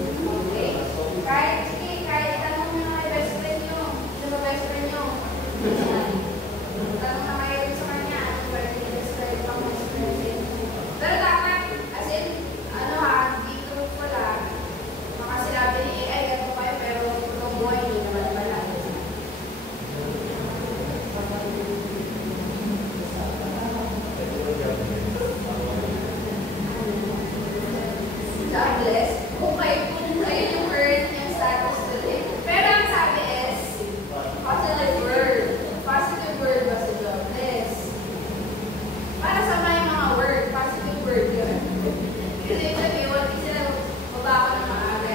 Okay? Sige, kahit tanong nyo na kay best friend nyo. Sino ba best friend nyo? Tanong na kayo sa kanya. Ano ba yung best friend? Pang best friend. Pero dapat, as in, dito pala, makasilabi ni AI, ganito kayo, pero no boy, hindi naman pala. God bless. Okay, kung ayun yung word yung status today. Pero ang sabi is, positive word. Positive word ba si jobless? Para sa mga word, positive word yun. Kasi yung sabi, wala sila mababa ng maaga.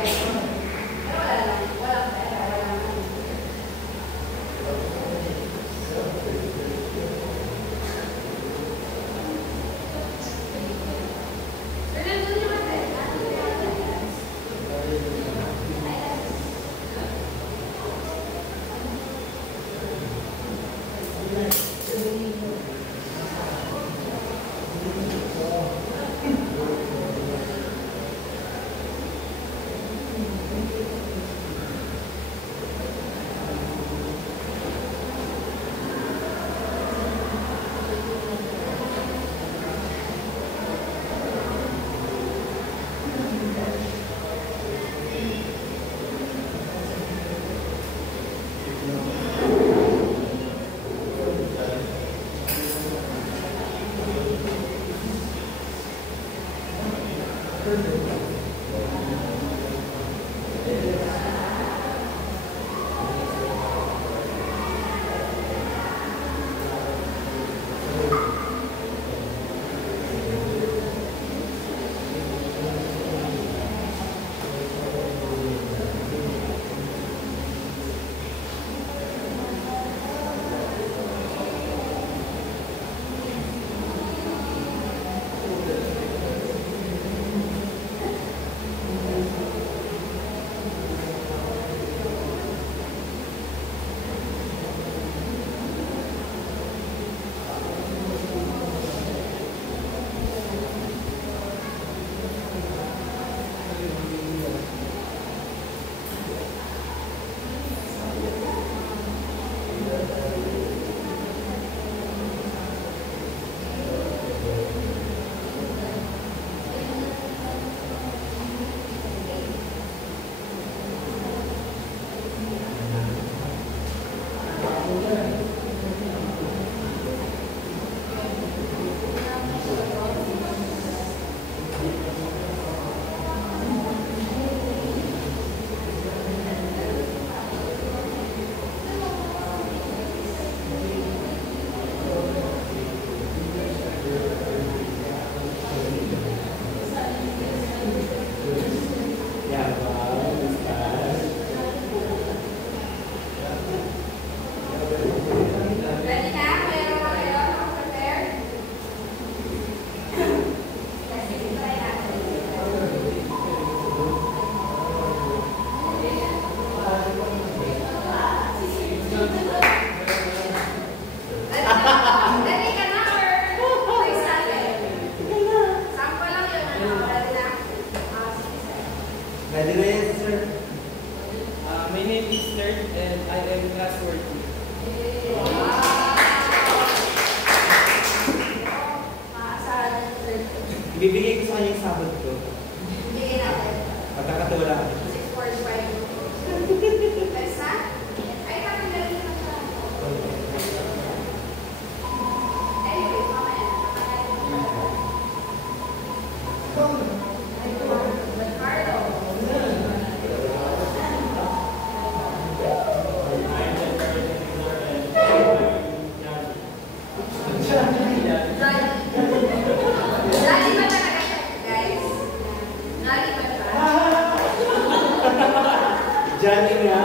Pero wala lang. Walang pera. Walang Ibibigay ko sa kanya yung sabot ko. Bigay natin. Pagkakatiwala. 645. Basta? Ay, tatanggalin na siya. Anyway, mamaya na. Carlo. Johnny nga.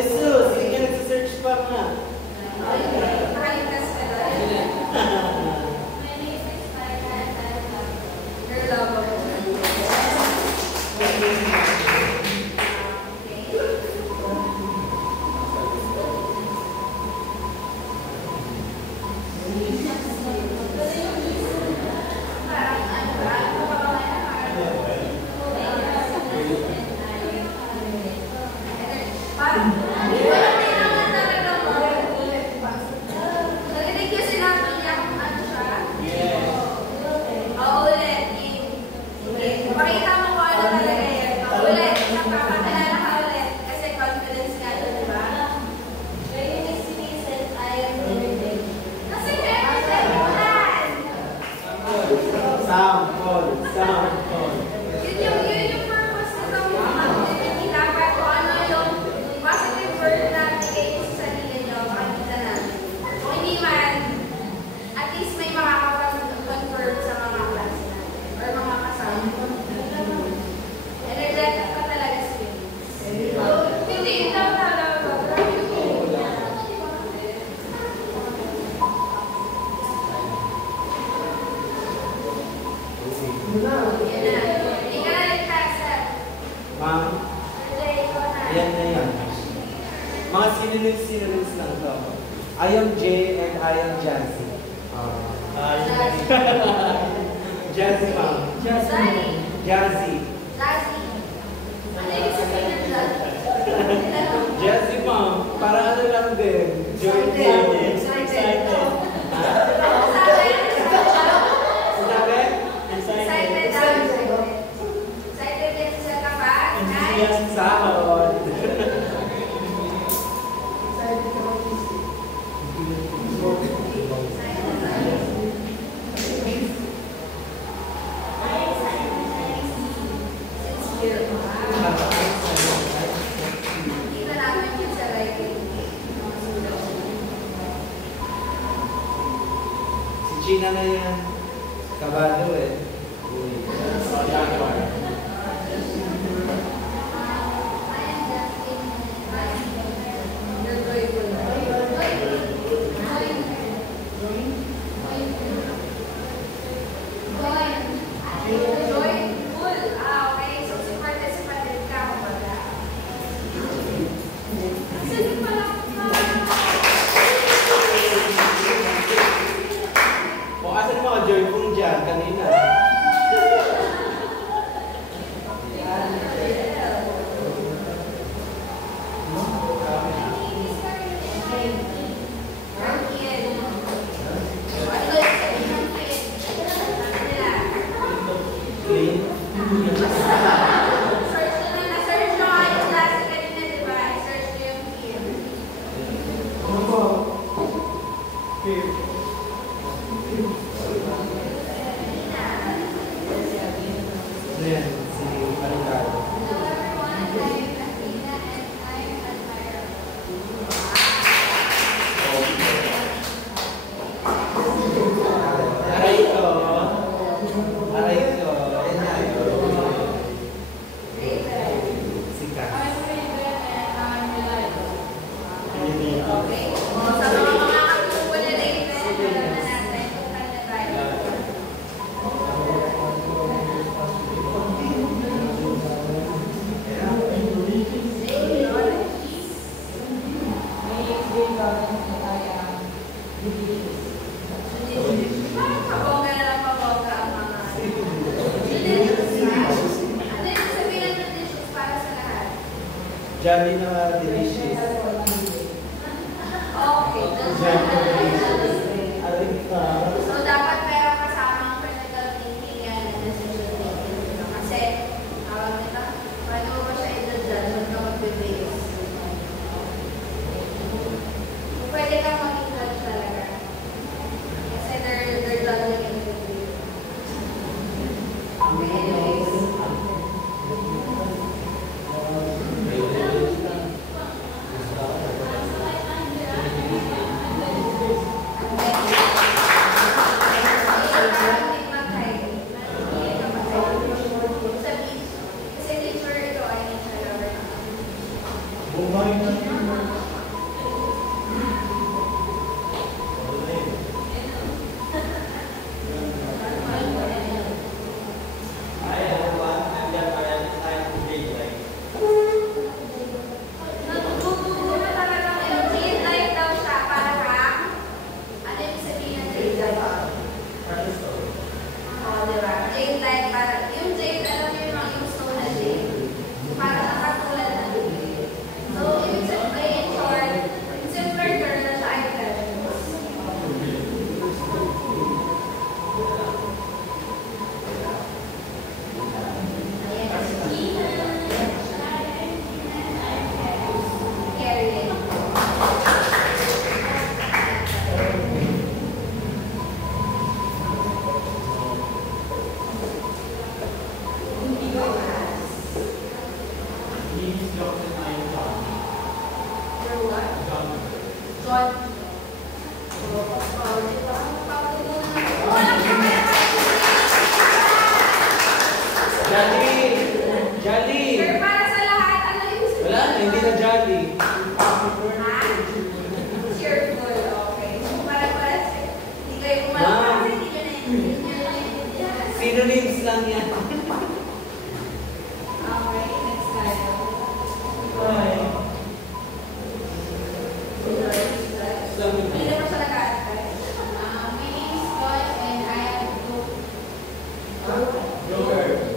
Ay, sus! Hindi ka nagsisearch pa nga. Nakalimutan ka lang. You're lovable. Ma'am, yan na yan. Mga synonyms lang to. I am Jay and I am Jazzy. Jazzy, ma'am. Jazzy. Jazzy, ma'am. Para ano lang din. Joyful. Excited. Sahod. Si Gina na yan. Kabado eh. O, asan yung mga joyful dyan kanina? Ayan, si Alcaro. Aray ko. Aray ko. Si Kat. Okay. Sa mga katubo na rin, alam na natin kung saan na tayo. Pabongga na lang pabongga ang mga delicious. Ano yung sabihin ng delicious para sa lahat? Johnny na delicious. Okay. Johnny. Aray ka. So, dapat meron kasamang critical thinking yan and decision thinking. Kasi, tawag nito, paano mo siya i-judge huwag ka mag-base. Pwede kang mag-judge talaga. Kasi they're judging it with you. Okay, anyways. Buhay na. Synonyms lang yan. Okay, next tayo. Hindi naman siya nag-aantay. My name is Joy and I am Joker.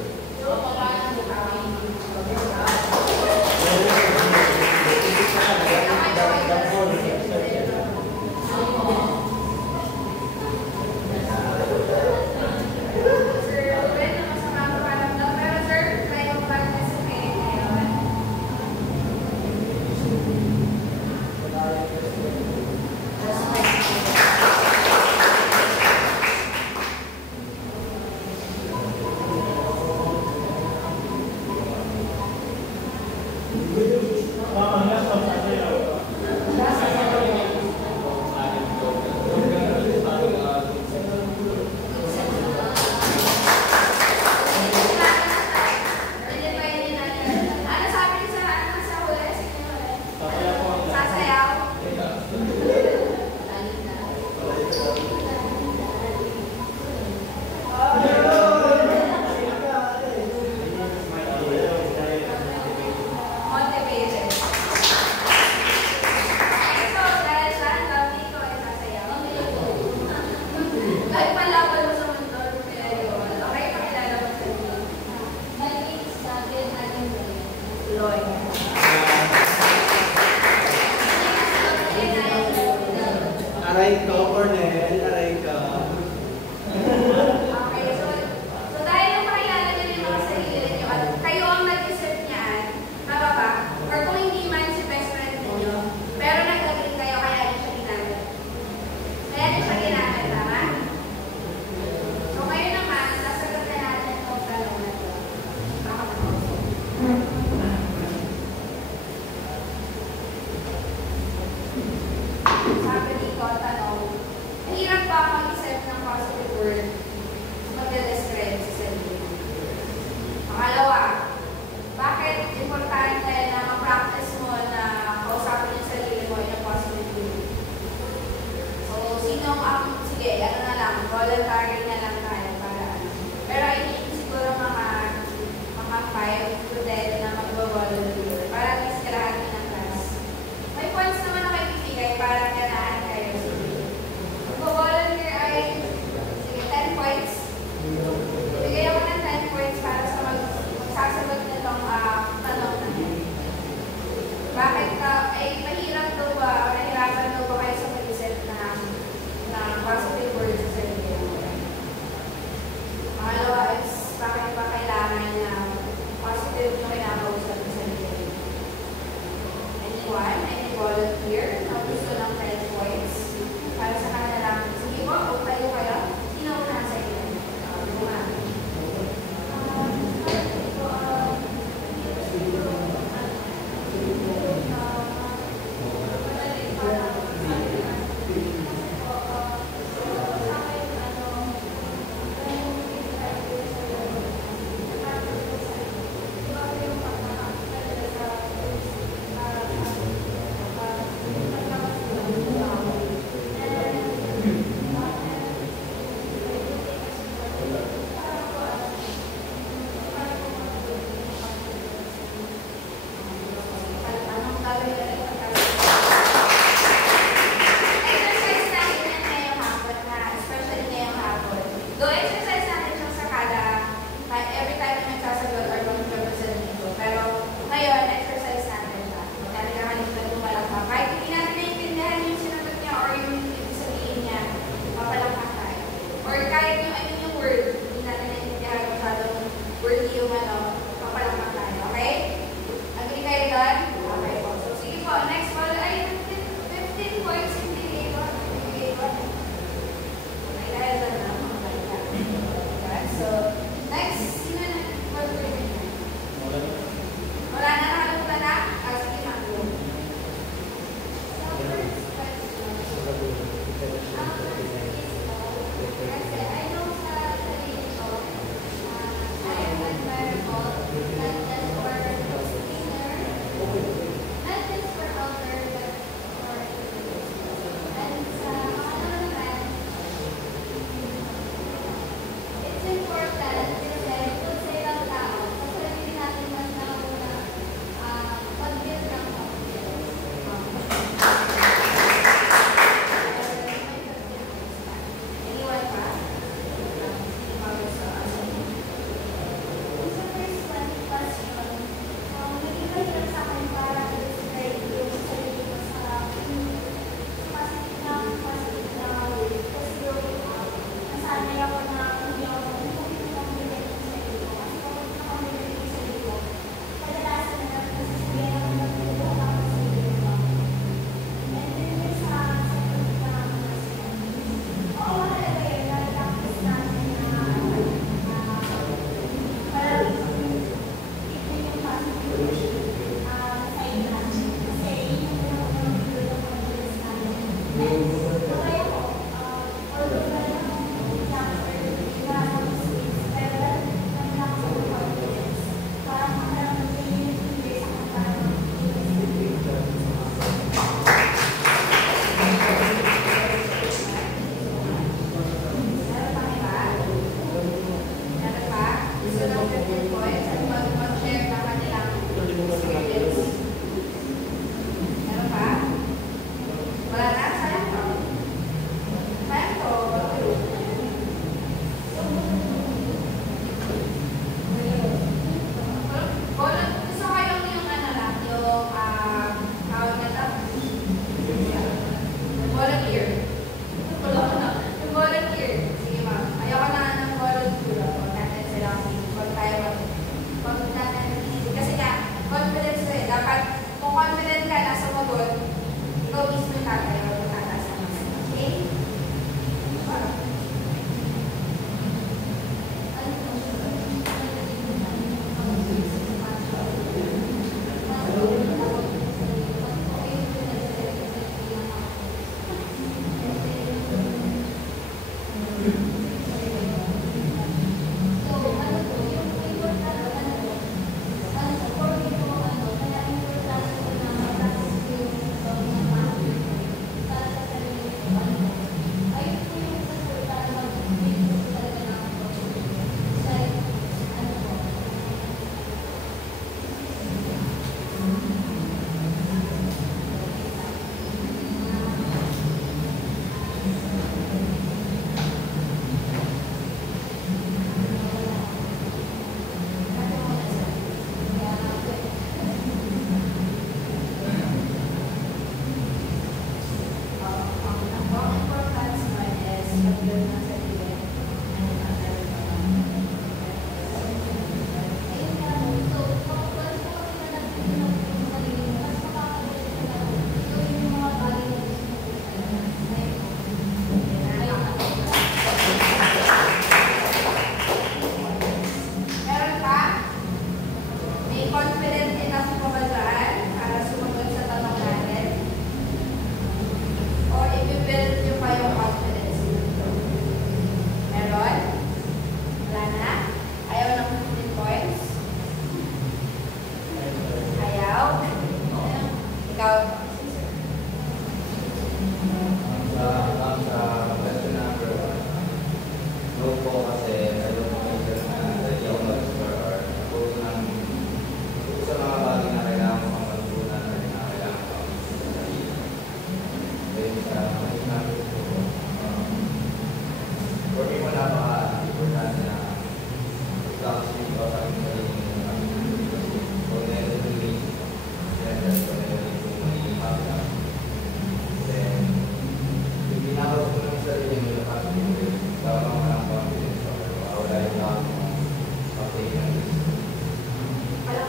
Alam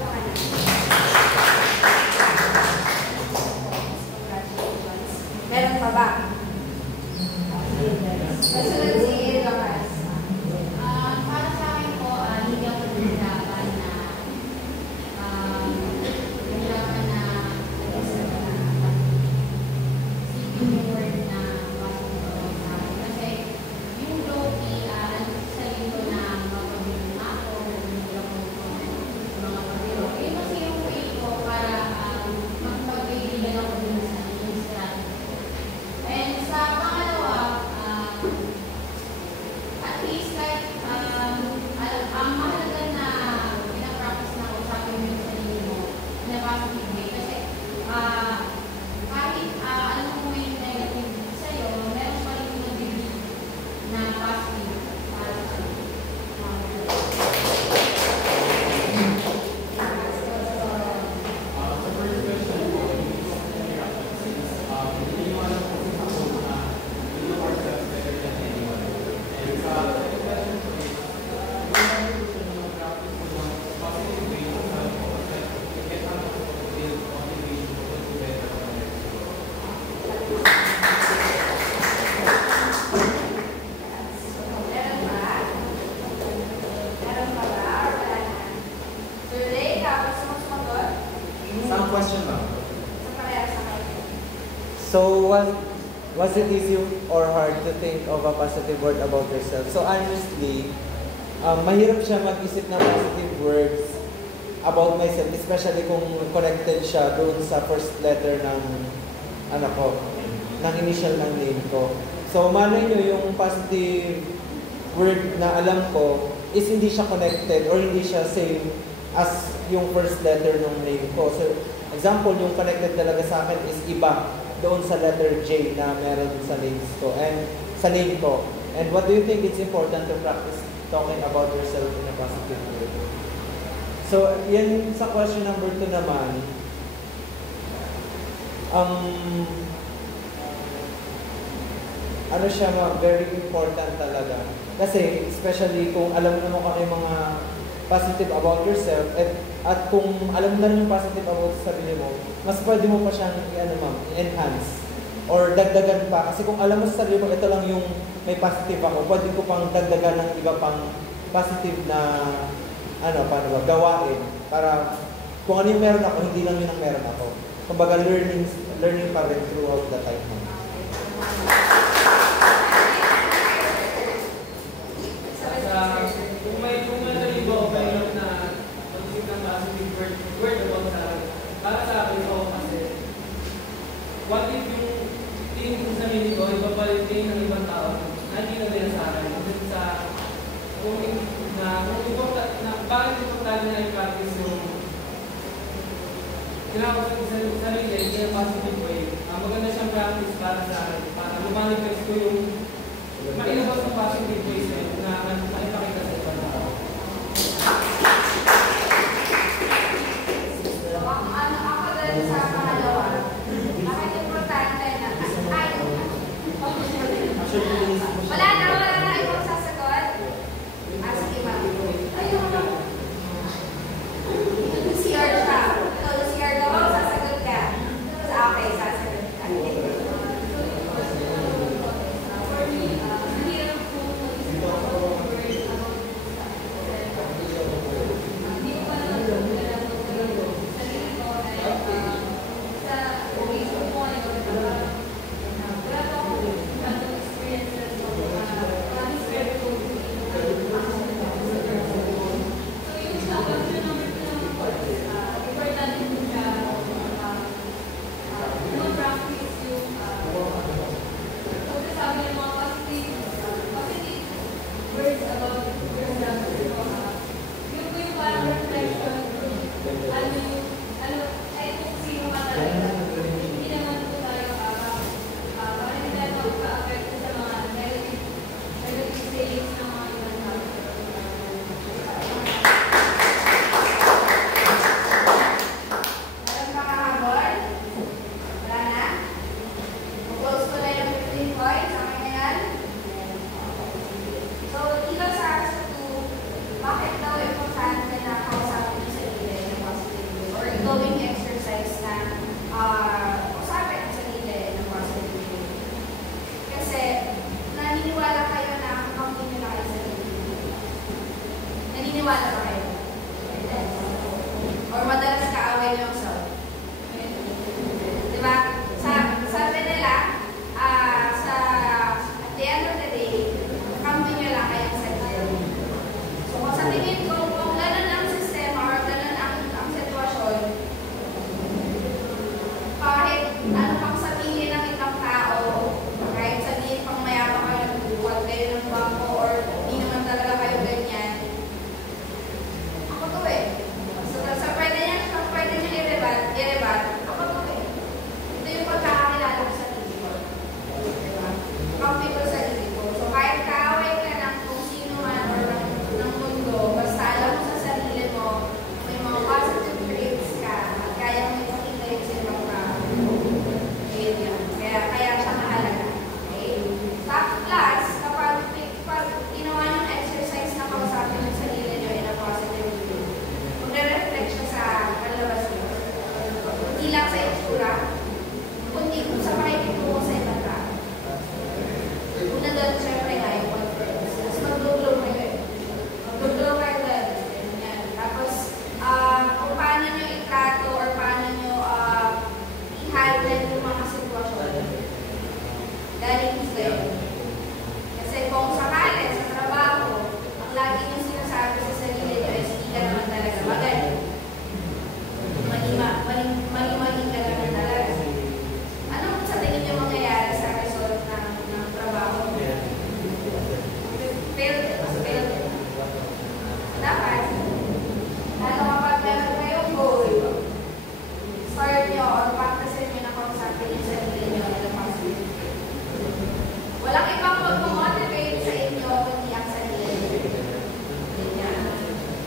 ko na. Congratulations. Meron pa ba? Masunod si Lucas. Para sa akin po, hindi ako nahihirapan na isipin yung word na pasok ko sa akin. Kasi yung low-key, sa linggo na mapabiling ako, nagbilang ko sa mga pabiro. Yun kasi yung way ko para magpag-ibigan ako dun sa yung strategy. And sa pangalawa, at least like, ang mahalaga na pinapractice na usapin mo yung sarili mo na positive way. Kasi kahit alam mo may negative sa'yo, meron pa rin yung nag-believe na positive para sa'yo. Meron ba? Meron pa ba? Or wala na? Sir Lay, gusto mo sumagot? Some question, ma'am. Sa parehas sa kayo. So, was it easy or hard to think of a positive word about yourself? So, honestly, mahirap siya mag-isip ng positive words about myself, especially kung connected siya doon sa first letter ng ng initial ng name ko. So, malay nyo yung positive word na alam ko is hindi siya connected or hindi siya same as yung first letter ng name ko. So, example, yung connected talaga sa akin is iba doon sa letter J na meron sa names ko and sa name ko. And what do you think it's important to practice talking about yourself in a positive way? So, yan sa question number 2 naman, ano siya very important talaga. Kasi, especially kung alam mo naman kung ano yung mga positive about yourself, at kung alam mo na rin yung positive about sa sarili mo, mas pwede mo pa siyang enhance or dagdagan pa. Kasi kung alam mo sa sarili mo, ito lang yung may positive ako, pwede ko pang dagdagan ng iba pang positive na gawain. Para kung ano yung meron ako, hindi lang yun ang meron ako. Kumbaga, learning pa rin throughout the time. Kung may naligo o mahirap na mag-isip ng positive word about sa akin, para sa akin, kasi what if yung tingin ko sa sarili ko, iba pa rin tingin ng ibang tao, na hindi na din sa akin. Bakit importante na i-practice yung kinakausap ko sa sarili in a positive way. Maganda siyang practice para sa akin, para lumanifest ko yung mailabas ng positive ways na maipakita sa ibang tao. So, ako din sa pangalawa, bakit importante na wala na ibang sasagot? Sige, ma'am. Ayun na. CR siya. Ito, CR ka ba? Sasagot ka. Okay, sasagot ka. For me, mahirap po mag-isip ako ng word about Naniniwala ba kayo? Or madalas kaaway niyo ang self? Diba? Sabi nila, at the end of the day, kampi nyo lang kayong sarili. So kung sa tingin ko, kung ganun ang sistema or ganun ang sitwasyon, kahit ano pang sabihin ng ibang tao, kahit sabihin pang mayabang kayo ng buwan, kayo ng bangko, or hindi naman talaga kayo ganyan, ako to eh. So pwede nyo i-rebat, ako to eh. Ito yung pagkakakilala ko sa sarili ko. Diba? Kampi ko sa sarili ko. So kahit kaaway ka ng kung sino man or ng mundo, basta alam mo sa sarili mo, may mga positive traits ka at kaya mo ipakita yung sa ibang tao. Ayun yun. Kaya siya mahalaga. Okay? Plus, kapag ginawa nyo exercise na kausapin yung sarili nyo in a positive way, magre-reflect siya sa palabas nyo. Hindi lang sa itsura, kundi kung sa pakikitungo sa ibang tao. Una doon, syempre nga yung confidence. Tapos mag-grow kayo eh. Mag-grow kayo doon. Yan. Tapos, kung paano nyo itrato or paano nyo i-handle yung mga sitwasyon. Galing kayo. Kasi kung sakali sa trabaho, ang lagi nyo sinasabi sa sarili nyo is hindi ka naman talaga magaling. Mali-mali ka naman talaga. Ano sa tingin nyo mangyayari sa result ng trabaho? Fail. Dapat, lalo kapag meron kayong goal, start nyo or practice nyo na kausapin yung sarili nyo na positive. Walang ibang mag-motivate sa inyo kundi ang sarili nyo. Ganyan.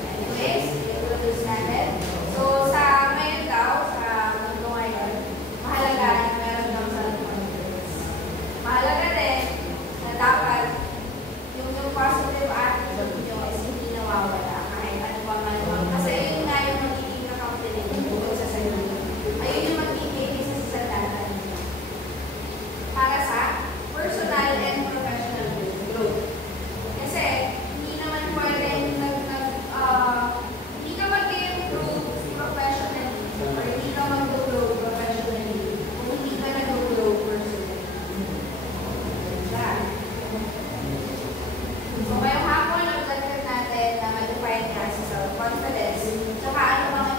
Anyways, introduce natin. So, sa ngayon daw, sa mundo ngayon, mahalaga na meron kang self-confidence. Mahalaga din na dapat yung positive attitude nyo is hindi nawawala kahit ano pa man. Kasi yun nga yung magiging kakampitin tungkol sa sarili. Ayun yung magiging isa sa datan para sa personal and professional growth. Kasi hindi naman pwedeng hindi ka mag-improve professionally or hindi ka mag-grow professionally kung hindi ka nag-grow personally. Diba? So, ngayong hapon, nag-lagkat natin na mag-define ka sa self-confidence. Saka ano bang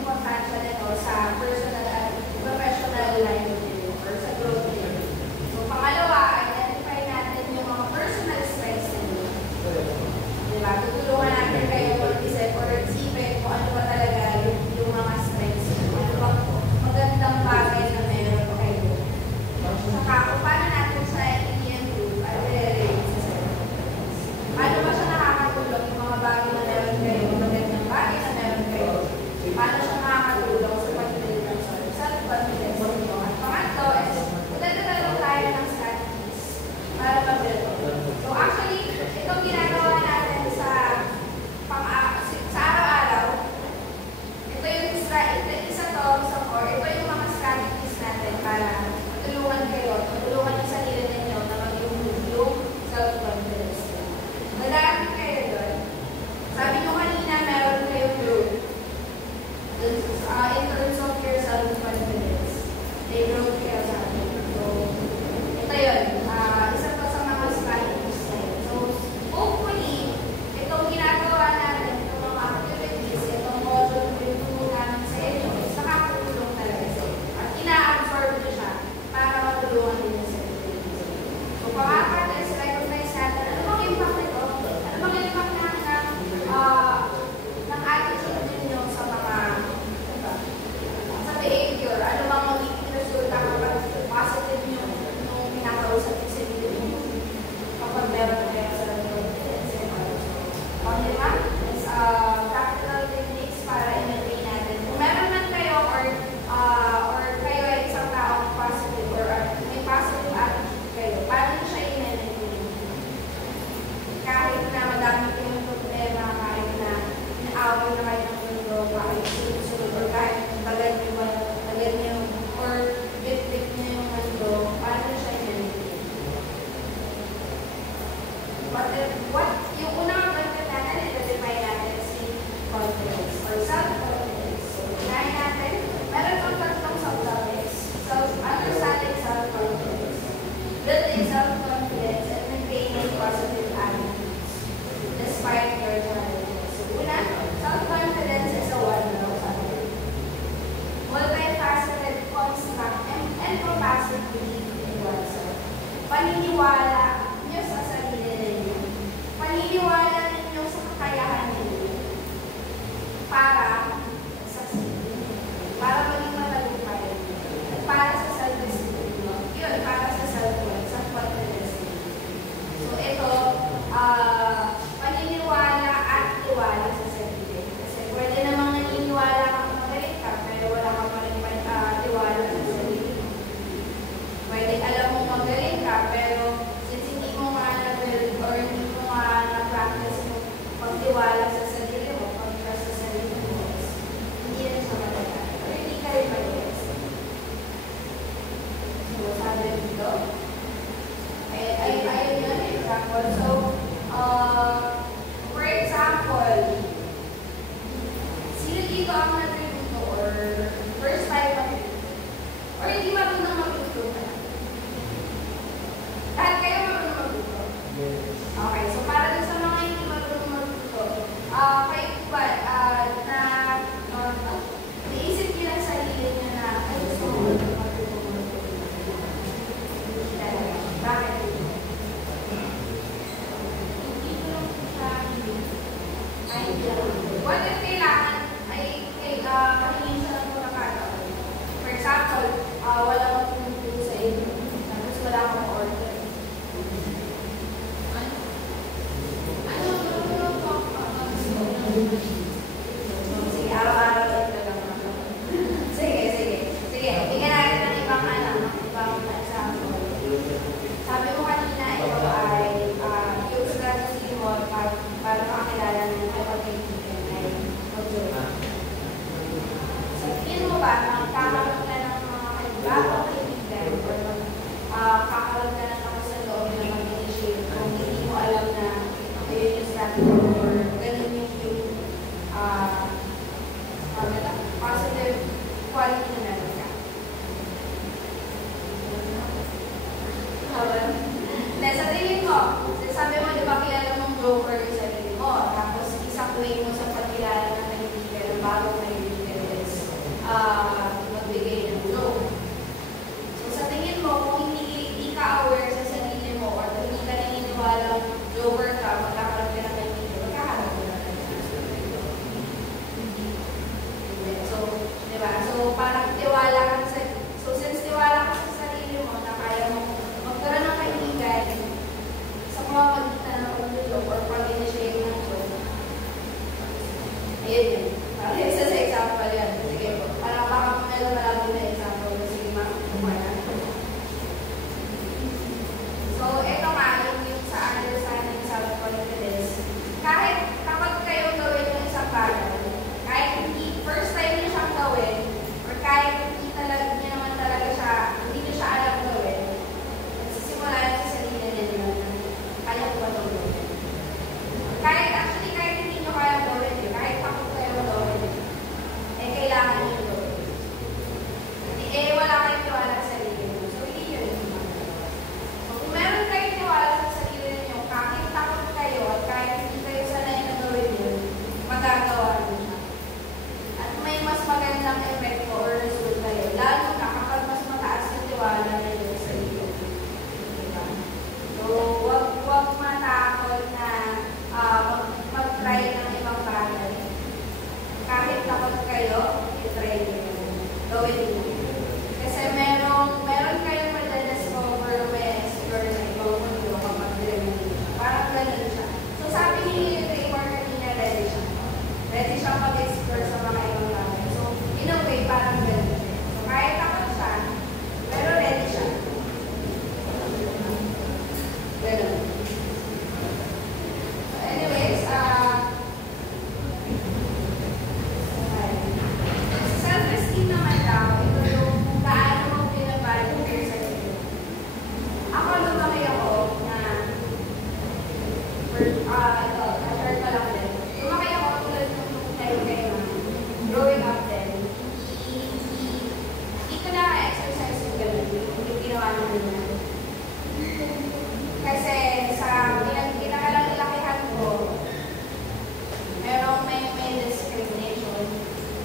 importansya nito sa personal at professional life nyo or sa growth nyo. So, pangalawa, identify natin yung mga personal strengths nyo. Diba? Tutulungan natin kayo mag-isip or isipin kung ano ba talaga yung mga strengths nyo. Ano bang magandang bagay na meron kayo. Saka kung paano natin siya i-improve at i-relate sa self-confidence. Paano ba siya nakakatulong yung mga bagay na meron kayo, magandang bagay na meron kayo. Paano siya nakakatulong sa pag-build ng self-confidence nyo. At pangatlo is, magdadala tayo ng strategies para mag-build. So actually, itong ginagawa natin sa araw-araw, ito yung isa to sa core, ito yung mga strategies natin para tulungan kayo, tulungan yung sarili ninyo na mag-improve yung self-confidence. Nag-aaral kayo doon. Sabi nyo kanina, meron kayong growth. In terms of your self-confidence, they growth kayo sa akin. So, ito yun. Isa pa sa mga strategies na yun. So, hopefully, itong ginagawa natin, itong mga activities, itong module na yung namin sa inyo, is nakakatulong talaga sa inyo. At ina-absorb nyo siya para matulungan din sa inyo. So, pangapat is recognize natin, ano bang impact nito? Ano bang impact ng attitude ninyo sa mga sa behavior? Ano bang magiging resulta kapag positive yung pinakausap yung sarili nyo kapag meron kayo sa confidence? Panglima is capital techniques para i-maintain natin. Kung meron man kayo or kayo ay isang taong positive or may positive attitude kayo, paano nyo siya i-maintain? Kahit na madami kayong problema, kahit na inaaway na kayo ng mundo, kahit sunod-sunod, or kahit tagal nyo or bit-bit nyo yung mundo, paano nyo siya i-maintain? Yung unang pagkatanan, i-define natin is kayo po ba, na naisip niyo lang sa sarili niyo na ay gusto mo mag-promote? Hindi talaga. Bakit? Hindi ko lang po siya Ay, hindi lang. What if kailangan ay kahingin siya lang po na kataon? For example, wala kang pumupulo sa inyo. Tapos wala kang order. Sige, araw-araw ito lang. Sige. Tingnan natin ng ibang ibang example. Sabi mo kanina, ito ay yung strategy mo para makakilala ng kapag-kaibigan ay mag-joke. So, tingin mo ba, kakaroon ka ng mga kaibigan or kakaroon ka ng ako sa loob na mag-initiate kung hindi mo alam na yun yung strategy or ganun yung positive quality na meron ka. Hindi, sa tingin mo, sabi mo, di ba kilala mong broker yung sarili mo, tapos isang way mo sa pagkilala ng kaibigan, ng bagong kaibigan is magbigay ng loan. So sa tingin mo, kung hindi ka aware sa sarili mo or hindi ka naniniwalang broker ka, magkakaroon ka ng kaibigan, magkakaroon ka ng kaibigan. So, di ba? So, parang tiwala ka sa, so since tiwala ka sa sarili mo na kaya mo magkaroon ng kaibigan sa pamamagitan ng pag-tulog or pag-initiate ng job. Ayun yun. Parang isa sa example yan. Sige po. Parang baka meron malabo na example. Sige, makakuha na. So, ito nga, yung sa understanding self-confidence. Kahit kapag kayo gawin yung isang bagay, kahit hindi, first time niyo siyang gawin, or kahit hindi talaga, niya naman talaga siya, hindi niyo siya alam gawin, nagsisimula niyo sa sarili niyo na kaya ko ba itong gawin? Kahit hindi niyo kaya gawin yun, kahit takot kayo gawin yun, eh kailangan niyo gawin. Eh wala kayong tiwala sa sarili niyo, so hindi niyo rin magagawa. So kung meron kayong tiwala sa sarili niyo, kahit takot kayo, at kahit hindi kayo sanay na gawin yun, magagawa niyo siya. At may mas magandang epekto or resulta yun, lalo na kapag mas mataas yung tiwala niyo sa sarili niyo. Diba? So, wag matakot na mag-try ng ibang bagay. Kahit takot kayo, i-try niyo. Gawin niyo. Kasi meron kayong madadiscover o may explore na ibang mundo kapag nilagay niyo. Parang ganun siya. So, sabi ni Raymore kanina, ready siya. Ready siya mag-explore sa mga ibang bagay. So, in a way, parang ganun. So, kahit takot siya, pero ready siya. Ganun. So, anyways, self-esteem naman daw, ito yung kung gaano mo pinavalue kayo sa sarili. Ako, lumaki ako na, share ko lang din. Lumaki ako tulad nung kayo na, growing up din, hindi ko na-exercise yung ganun, yung ginawa namin na. Kasi sa pinakalakihan ko, may discrimination,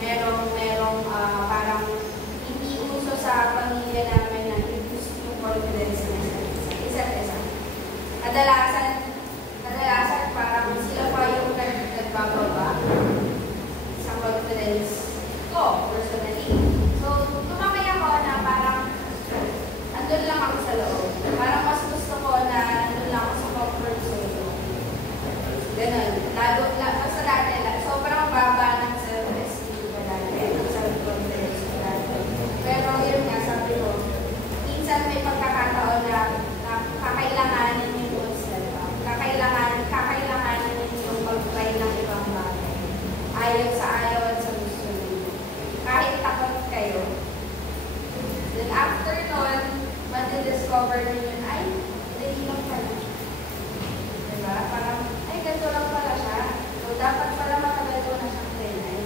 merong parang hindi uso sa pamilya namin na i-boost yung confidence ng isa't isa. Kadalasan parang sila pa yung nagbababa sa confidence ko, personally. So, lumaki ako na parang andun lang ako sa loob. Parang mas gusto ko na andun lang ako sa comfort zone ko. Ganun. Basta dati, sobrang baba ng self-esteem ko dati, ng self-confidence ko dati. Pero yun nga, sabi ko, minsan may pagkakataon na kakailanganin yung step up. Kakailanganin yung pag-try ng ibang bagay. Ayaw at sa gusto niyo. Kahit takot kayo. Then after nun, mati-discover niyo yun, ay, hindi lang pala. Diba? Parang, ay, ganito lang pala siya. So, dapat pala matagal ko na siyang trinay.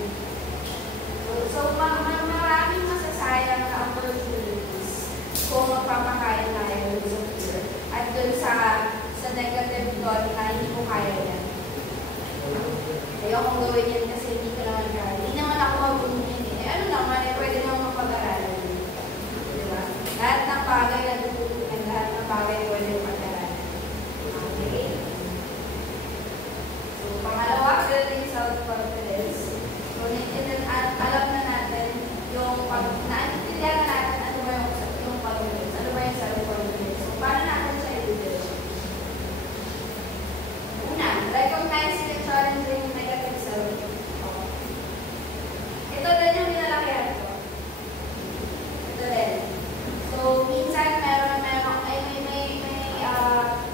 So, maraming masasayang na opportunities kung magpapakain tayo sa fear. At dun sa negative thought na hindi ko kaya yan. Ayoko akong gawin yan kasi hindi ko naman kaya. Hindi naman ako mag-unod yun eh. Ano naman, pwede naman mapag-aralan. Diba? Lahat ng bagay na tututunan, lahat ng bagay pwede mapag-aralan. Okay? So, pangalawa, building self-confidence. So, alam na natin yung naintindihan na natin ano ba yung confidence, ano ba yung self-confidence. So, paano natin siya i-build? Una, recognize and challenging negative self-talk. Ito din yung pinalakihan ko. Ito din. So, minsan may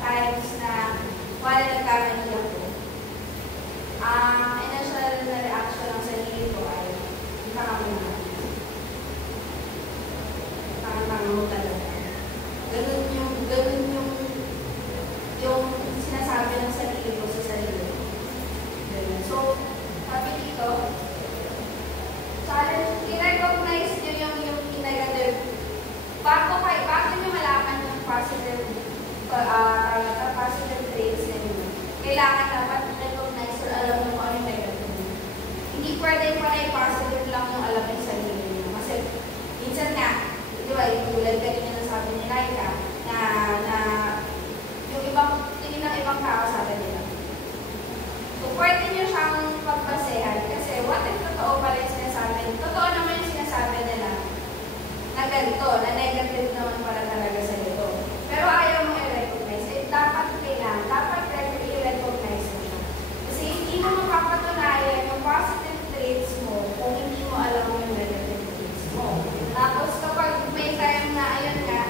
times na wala nagkamali ako. Initial na reaction ng sarili ko ay nakakamahan mo talaga. Ganun yung sinasabi ng sarili ko sa sarili ko. Ganun. So, sabi dito, challenge, i-recognize nyo yung negative. Bago nyo malaman yung positive traits ninyo, kailangan dapat recognize or alam mo kung ano yung negative. Hindi pwede positive lang yung alam yung sarili nyo. Kasi, minsan nga, di ba, yung tulad kanina na sabi ni Laika, na yung tingin ng ibang tao sabi nila. So, pwede nyo siyang pagbasehan kasi what if totoo pala yung sinasabi? Totoo naman yung sinasabi nila na ganito, na negative naman pala talaga sa ito. Pero ayaw mo i-recognize. Dapat i-recognize mo siya. Kasi hindi mo mapapatunayan yung positive traits mo kung hindi mo alam yung negative traits mo. Tapos kapag may time na, ayun nga,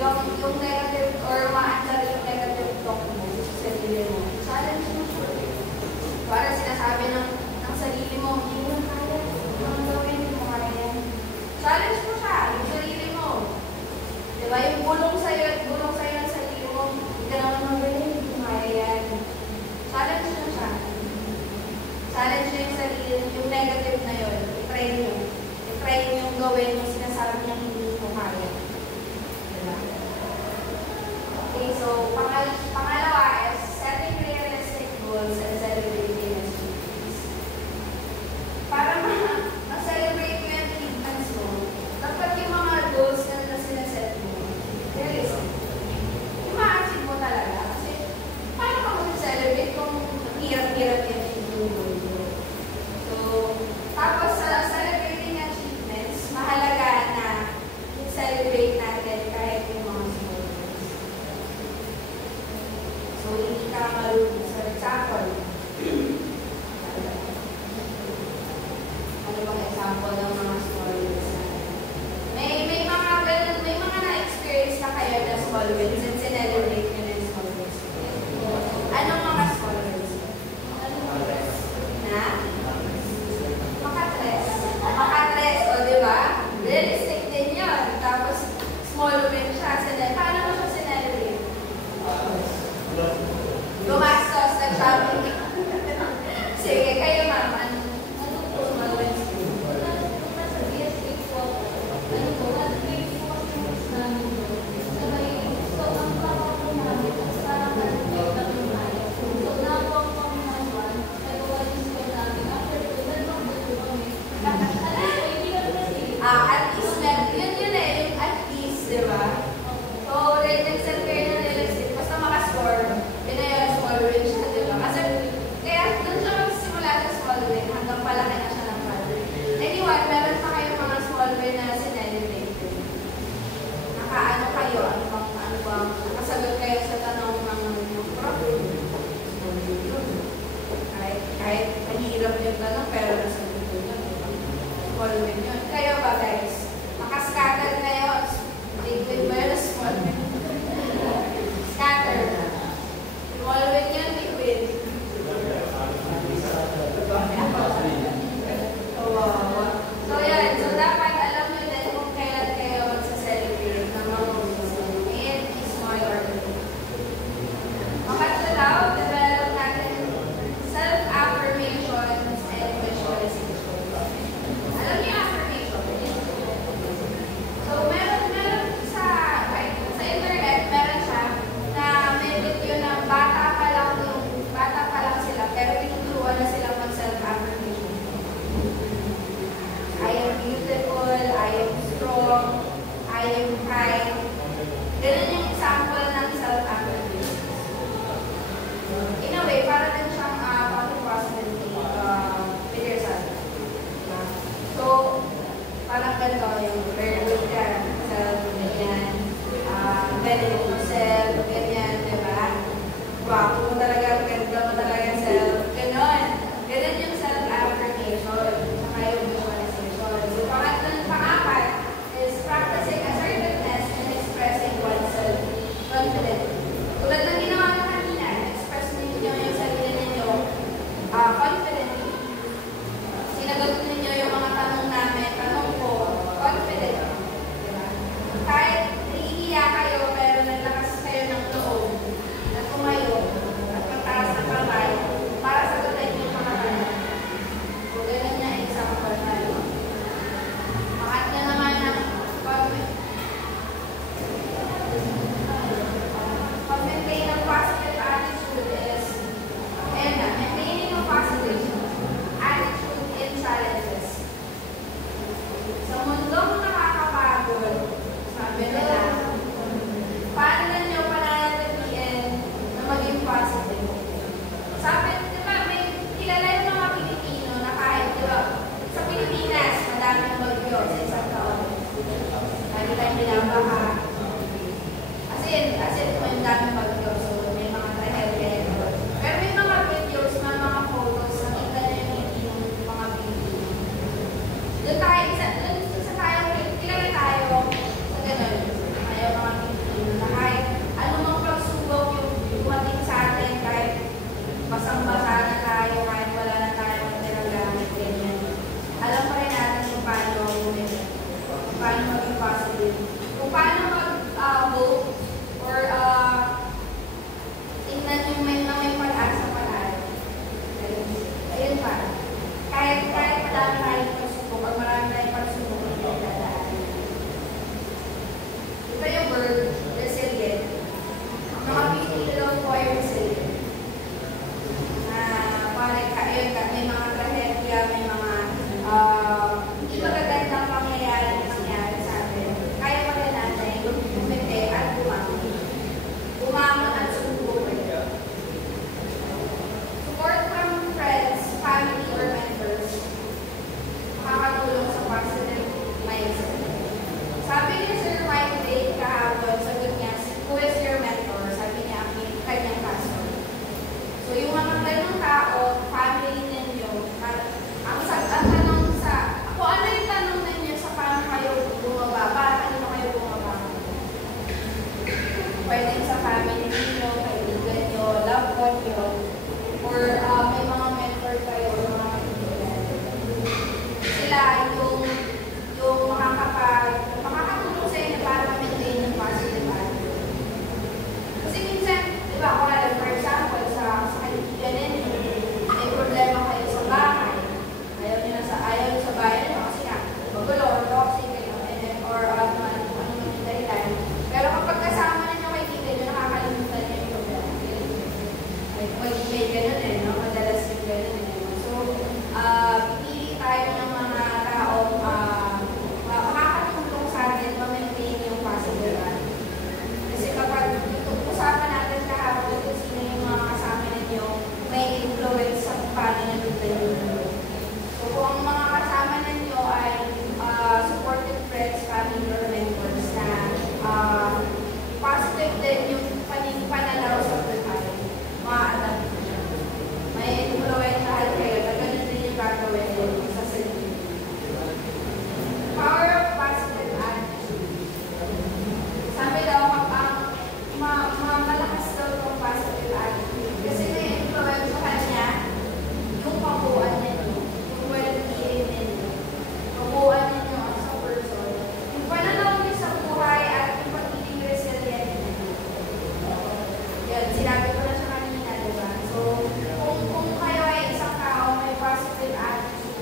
yung negative or maandar yung negative talk mo sa sarili mo, challenge mo siya. Para sinasabi ng sarili mo, hindi mo kaya, yung gawin, hindi mo kaya. Challenge mo siya, yung sarili mo. Diba? Yung bulong sa'yo ng sarili mo, hindi ka naman magaling, hindi mo kaya yan. Challenge mo siya. Challenge nyo yung sarili, yung negative na yun, i-try nyo. I-try nyo yung gawin yung sinasabi niya hindi mo kaya. Diba? Okay, so, pangalawa is setting realistic goals and celebrating achievements. Para ma-celebrate mo yung achievements mo, dapat yung mga goals na sinaset mo, realistic. Yung ma-achieve mo talaga. Kasi, paano ka mag-celebrate kung hirap-hirap yung goal mo? So, tapos sa celebrating achievements, mahalaga na i-celebrate natin kahit yung mga small goals. So,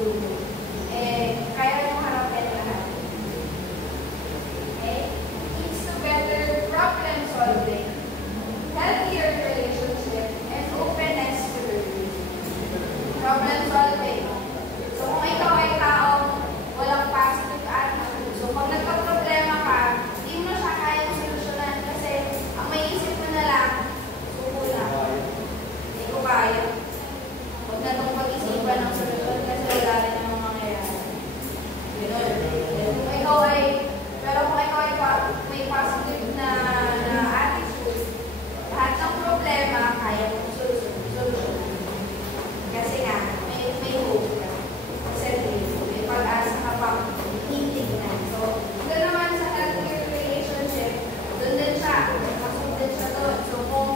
grupo. Kaya nyo harapin lahat. Okay? Leads to better problem solving, healthier relationship, and openness to learning. Problem solving. So kung ikaw ay taong walang positive attitude, so pag nagka-problema ka, hindi mo siya kayang solusyonan kasi ang maiisip mo na lang, suko lang. Hindi ko kaya. Huwag na itong pag-isipan ng solusyon kasi wala rin namang mangyayari. Ganun. Pero kung ikaw ay may positive na attitude, lahat ng problema, kaya mong solusyonan. Kasi nga, may hope ka. Kasi may pag-asa ka pang hitignan. So, doon naman sa healthier relationship, doon din siya. Pasok din siya doon. So, kung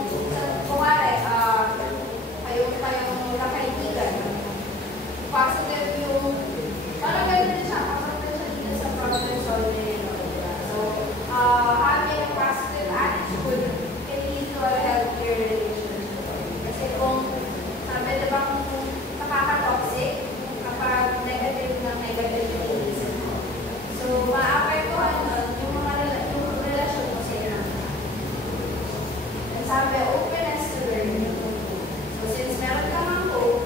kayong nakaibigan, positive yung, parang gano'n din siya. Pasok din siya dito sa problem solving. So, having a positive attitude can lead to a healthier relationship. Kasi kung sabi diba kung nakaka-toxic kapag negative ng negative yung isip mo. So, maapektuhan nun yung relasyon mo sa inyo. And sabi, openness to learning. So, since meron ka mang hope,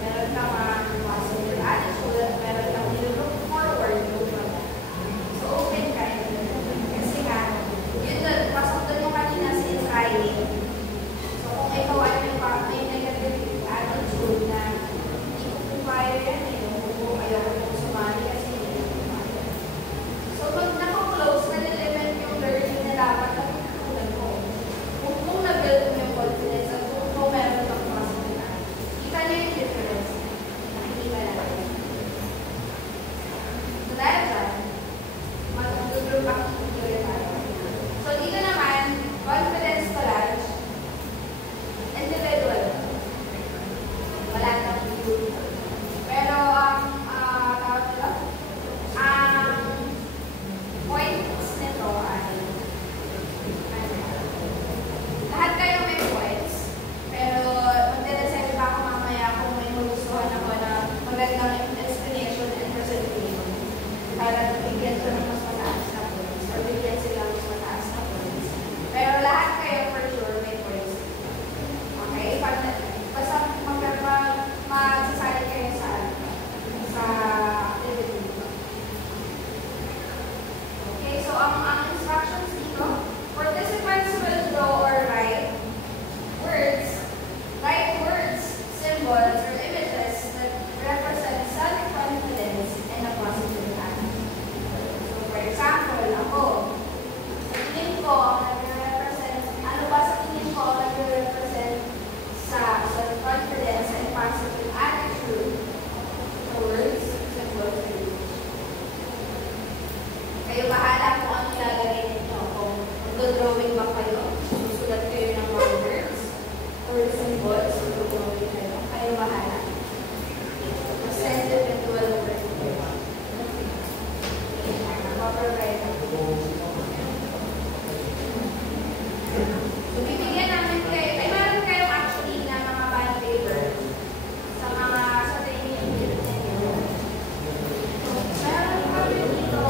meron ka mang positive attitude, meron kang look forward to that. So, open ka yun. Kasi nga, yun doon, pasok doon yung kanina sa trying. So, kung ikaw ay may negative attitude na hindi ko kaya yan ayaw ko sumali kasi hindi ko kaya. So, pag naka-close, nalilimit yung learning na dapat na tutunan mo. Kung na-build mo yung confidence at kung meron kang positive attitude, kita niyo yung difference. Nakikita natin. So, dahil dyan, mag-group activity ulit tayo. So, dito naman, confidence collage, individual. Wala nang group. Pero, ang points nito ay, lahat kayo may points. Pero, magdadasal pa ako mamaya kung may magustuhan ako na magandang explanation and presentation. Para bigyan ko ng mas mataas na points. Or bigyan sila mas mataas na points. Pero lahat kayo for sure may points. Okay? Basta magsasali kayo sa activity. Okay, so ang instructions dito, participants will draw or write words, symbols, or images that represent self-confidence and a positive attitude. So, for example, ako, sa tingin ko, ano ba sa tingin ko nagre-represent sa self-confidence and positive attitude? Words, symbols, and images. Kayo bahala kung ano ilalagay ninyo. Kung mag-drawing ba kayo, susulat kayo ng mga words or symbols, mag-drawing kayo. Kayo bahala. Basta individual words. Napaprovide ako. So, bibigyan namin kayo. Ay, meron kayong actually na mga bond paper sa training unit ninyo. Meron kami dito.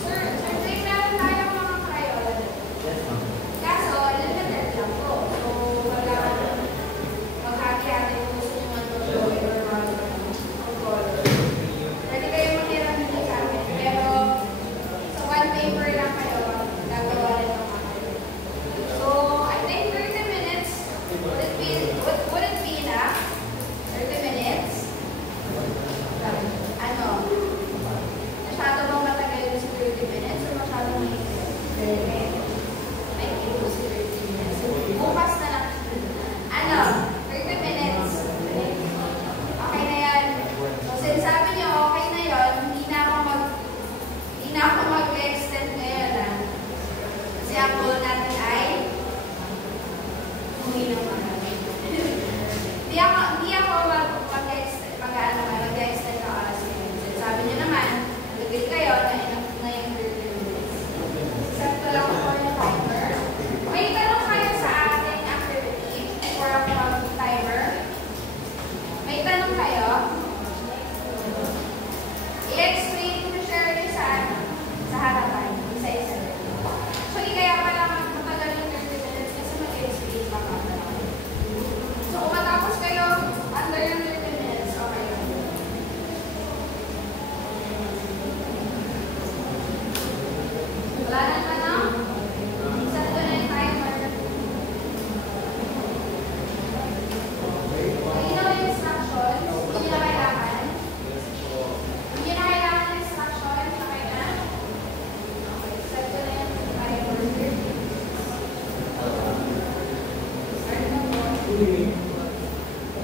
Sir, meron tayong mga crayon. Kaso, limited lang po. So, wala maghati-hati kung gusto nyo mag-drawing or mag-color. Pwede kayo mag-hirap din sa amin. Pero, sa one paper lang kayo, gagawa rin ng mga kayo. So, I think 30 minutes, would it be enough? 30 minutes? Ano? Masyado bang matagal yung si 30 minutes or masyado mahigit? Ay, ito si 30 minutes. Bukas na lang. Ano? 30 minutes. Okay na yan. So, sinasabi niyo, okay na yun, hindi na ako mag-extend ngayon, ha? Kasi ang goal natin ay uminom na. Hindi ako mag-extend na oras ngayon. Sinasabi niyo naman, nagagil kayo na yung 30 minutes. Sakto lang ako yung timer. May tanong kayo sa ating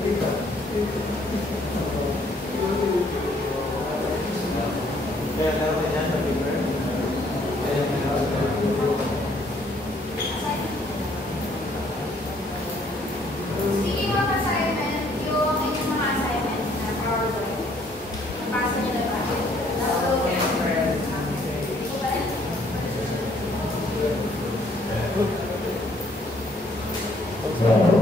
Kaya meron ka dyan, paper. Kaya meron. Speaking of assignment, yung inyong mga assignment na PowerPoint, nabasa niyo na ba? Download.